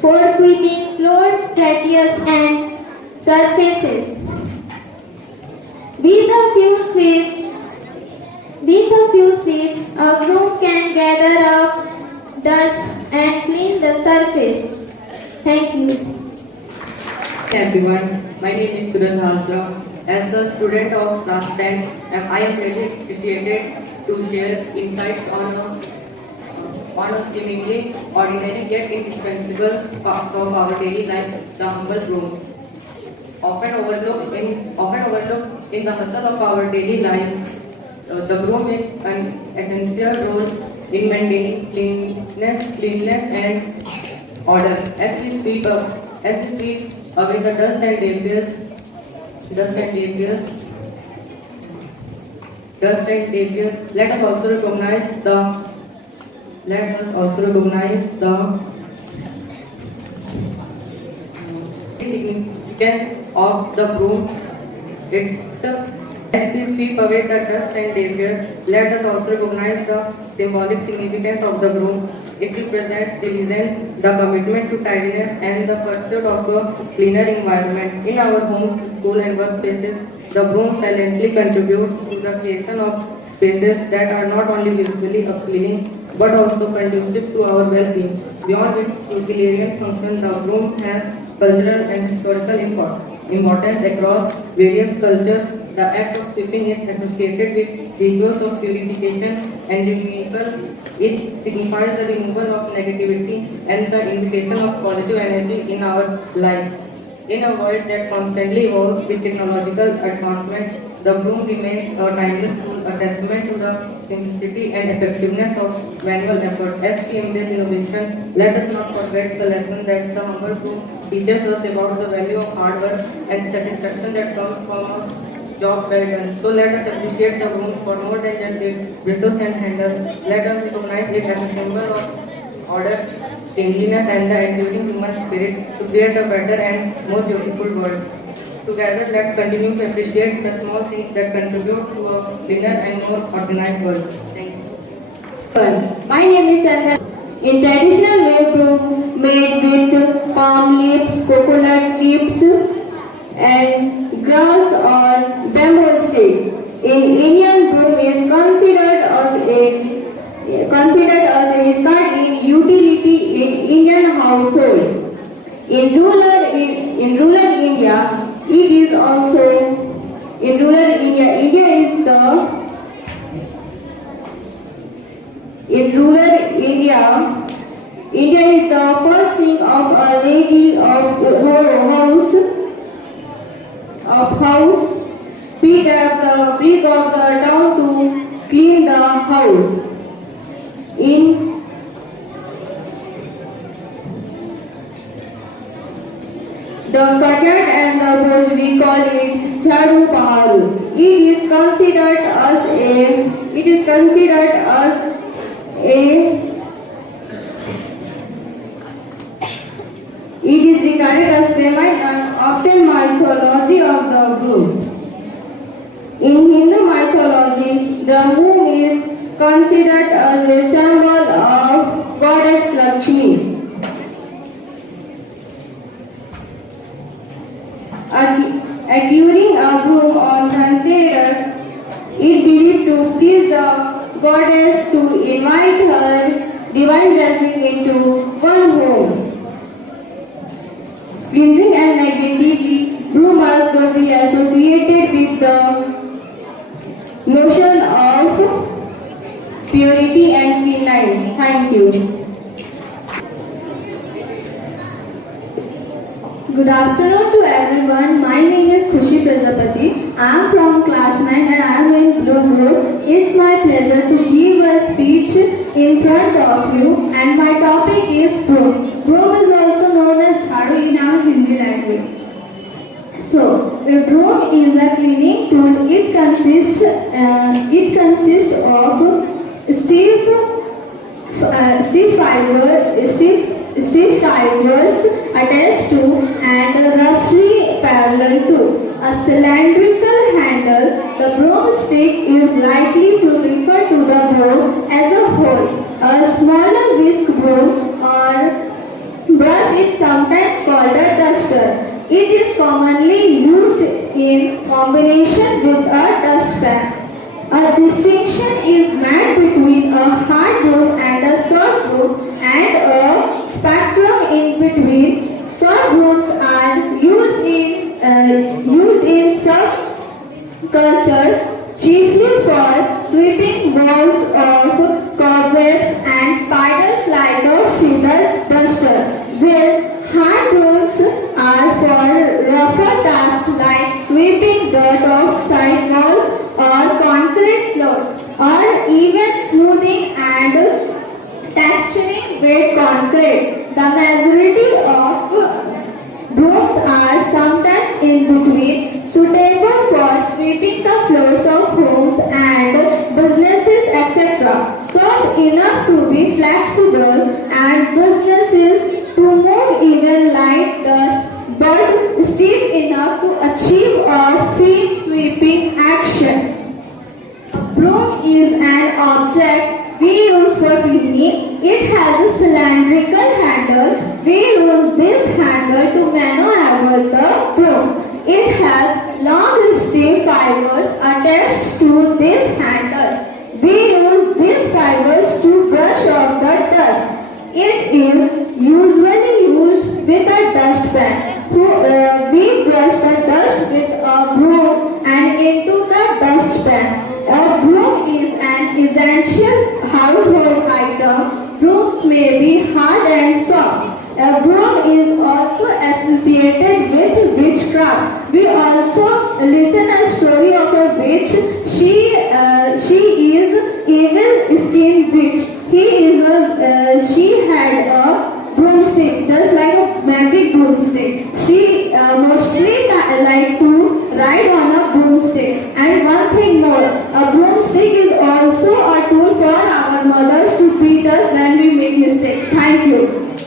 for sweeping floors, patioes, and surfaces. With a few sweeps, a broom can gather up dust and clean the surface. Thank you. Hey everyone, my name is Suraj Haltra. As the student of class 10, I am really appreciated to share insights on a seemingly ordinary yet indispensable part of our daily life, the humble broom. Often overlooked in the hustle of our daily life, the broom is an essential role in maintaining cleanliness and order. As we sweep away the dust and debris, let us also recognize the significance of the broom. As we sweep away the dust and debris, let us also recognize the symbolic significance of the broom. It represents diligence, the commitment to tidiness, and the pursuit of a cleaner environment. In our homes, school, and workplaces, the broom silently contributes to the creation of spaces that are not only visually appealing but also conducive to our well-being. Beyond its utilitarian function, the broom has cultural and historical importance across various cultures. The act of sweeping is associated with rituals of purification and removal. It signifies the removal of negativity and the invitation of positive energy in our lives. In a world that constantly evolves with technological advancements, the broom remains a timeless tool, a testament to the simplicity and effectiveness of manual effort. As we embrace innovation, let us not forget the lesson that the humble broom teaches us about the value of hard work and satisfaction that comes from a job well done. So let us appreciate the broom for more than just its bristles and handles. Let us recognize it as a symbol of order, cleanliness, and the enduring human spirit to create a better and more beautiful world. Together, let's continue to appreciate the small things that contribute to a cleaner and more organized world. Thank you. My name is Sandra. In traditional way, broom made with palm leaves, coconut leaves, and grass or bamboo stick. In Indian, broom is considered as a scarce in utility in Indian household. In rural India, it is also in rural India. India is the first thing of a lady of house pick up the brick of the town to clean the house. In the Katyat and the Bhoj, we call it Jhadu Paharu. It is considered regarded as payment and often mythology of the broom. In Hindu mythology, the broom is considered as a symbol of goddess Lakshmi. During a broom on Dhanteras, it believed to please the goddess to invite her divine blessing into one home. Cleansing and negativity, broom are closely associated with the notion of purity and cleanliness. Thank you. Good afternoon to everyone. My name is Khushi Prajapati. I am from class 9 and I am in Blue Group. It's my pleasure to give a speech in front of you, and my topic is broom. Broom is also known as Jhadu in our Hindi language. So, a broom is a cleaning tool. It consists of stiff fibers attached to and roughly parallel to a cylindrical handle. The broomstick is likely to refer to the broom as a whole. A smaller whisk broom or brush is is sometimes called a duster. It is commonly used in combination with a dustpan. A distinction is made between a hard broom and a soft broom, and a spectrum in between. Soft brooms are used in subculture chiefly for sweeping balls of cobwebs and spiders like a feather duster, while hard brooms are for rougher tasks like sweeping dirt off sidewalls or concrete floors, or even smoothing and texturing wet concrete. The majority of brooms are sometimes in between, suitable for sweeping the floors of homes and businesses, etc. Soft enough to be flexible and businesses to move even light dust, but stiff enough to achieve a firm sweeping action. A broom is an object we use for cleaning. It has a cylindrical handle. We use this handle to maneuver the broom. It has long steel fibers attached to this handle. We use these fibers to brush off the dust. It is usually used with a dustpan. We brush the dust with a broom and into the dustpan. A broom is an essential household item. Brooms may be hard and soft. A broom is also associated with witchcraft. We also listen a story of a witch. She is evil skinned witch. She had a broomstick, just like a magic broomstick. She mostly liked to ride on a broomstick. And one thing more, a broomstick is also a tool for our mothers to beat us when we make mistakes. Thank you.